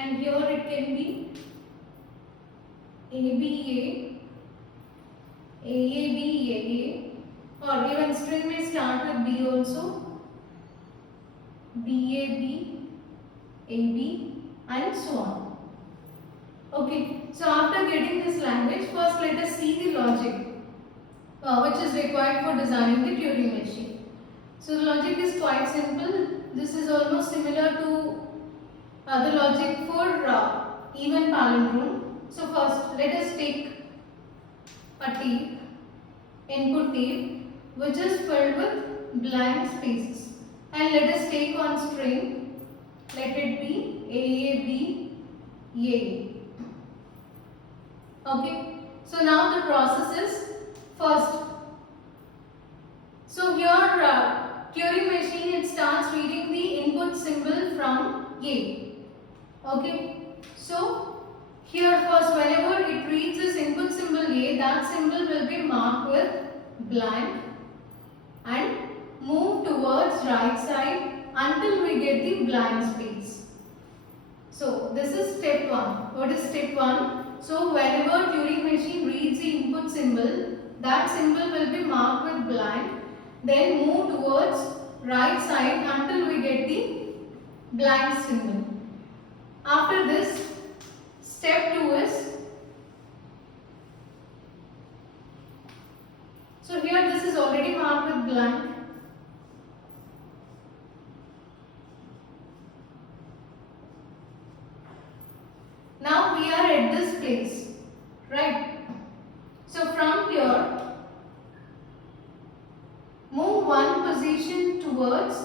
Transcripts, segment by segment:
and here it can be ABA, AAB, AA, or even string may start with B also, BAB, AB, and so on. Okay, so after getting this language, first let us see the logic which is required for designing the Turing machine. So the logic is quite simple. This is almost similar to the logic for even palindrome. So first let us take a tape, input tape, which is filled with blank spaces, and let us take on string, let it be AAB, AA. Okay, so now the process is first. So here Turing machine, it starts reading the input symbol from A. Okay, so here first whenever it reads this input symbol A, that symbol will be marked with blank and move towards right side until we get the blank space. So this is step 1. What is step 1? So whenever Turing machine reads the input symbol, that symbol will be marked with blank, then move towards right side until we get the blank symbol. After this, step 2 is, so here this is already marked with blank. Now we are at this place, right? So from here, move one position towards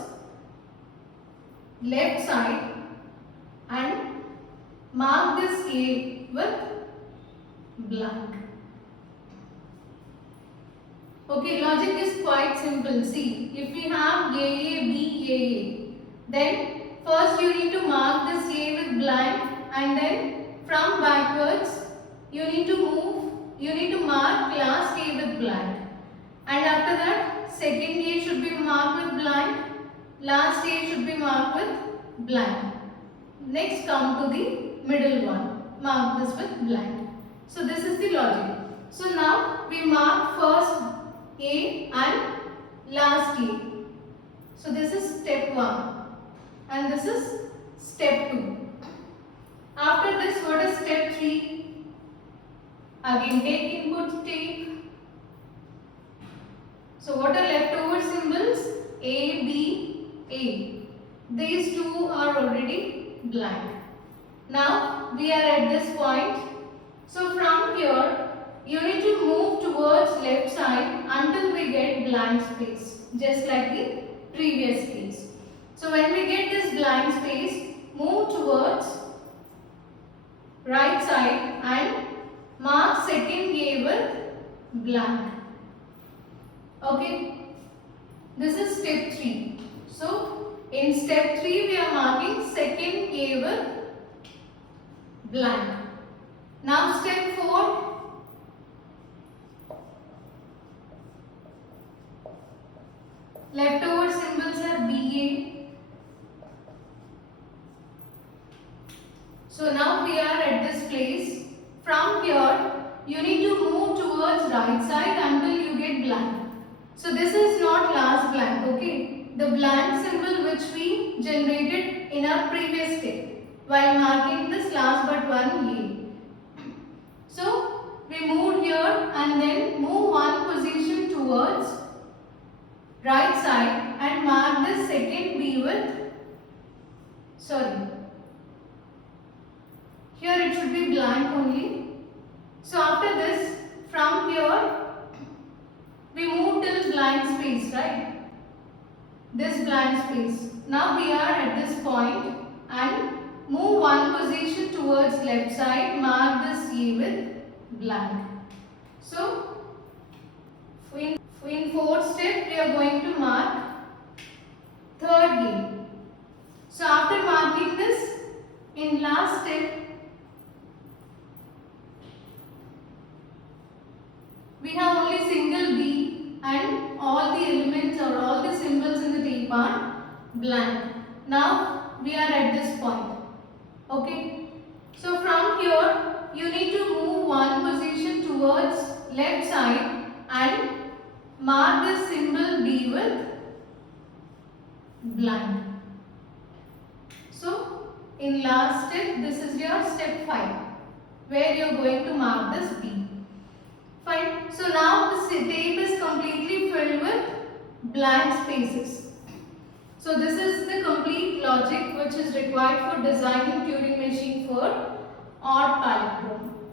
left side and mark this A with blank. Okay, logic is quite simple. See, if we have AA, B, AA, then first you need to mark this A with blank, and then from backwards you need to mark last A with blank, and after that second A should be marked with blank, last A should be marked with blank. Next come to the middle one, mark this with blank. So this is the logic. So now we mark first A and last A. So this is step 1 and this is step 2. After this, what is step 3? Again take input tape. So what are leftover symbols? A, B, A. These two are already blank. Now we are at this point. So from here, you need to move towards left side until we get blank space, just like the previous case. So when we get this blank space, move towards right side and mark second A with blank. Okay, this is step 3. So in step 3 we are marking second A with blank. Now step 4. Leftover symbols are BA. So now we are at this place. From here, you need to move towards right side until you get blank. So this is not last blank, okay? The blank symbol which we generated in our previous step while marking this last but one A. So we moved here and then move one position towards right side and mark this second B with, here it should be blank only. So after this, from here, we move till blank space, right? This blank space. Now we are at this point and move one position towards left side, mark this A with blank. So in fourth step, we are going to mark third A. So after marking this, in last step, we have only single B and all the elements or all the symbols in the tape are blank. Now we are at this point. Okay. towards left side and mark the symbol B with blank. So in last step, this is your step 5 where you are going to mark this B. Fine. So now the tape is completely filled with blank spaces. So this is the complete logic which is required for designing Turing machine for odd palindrome.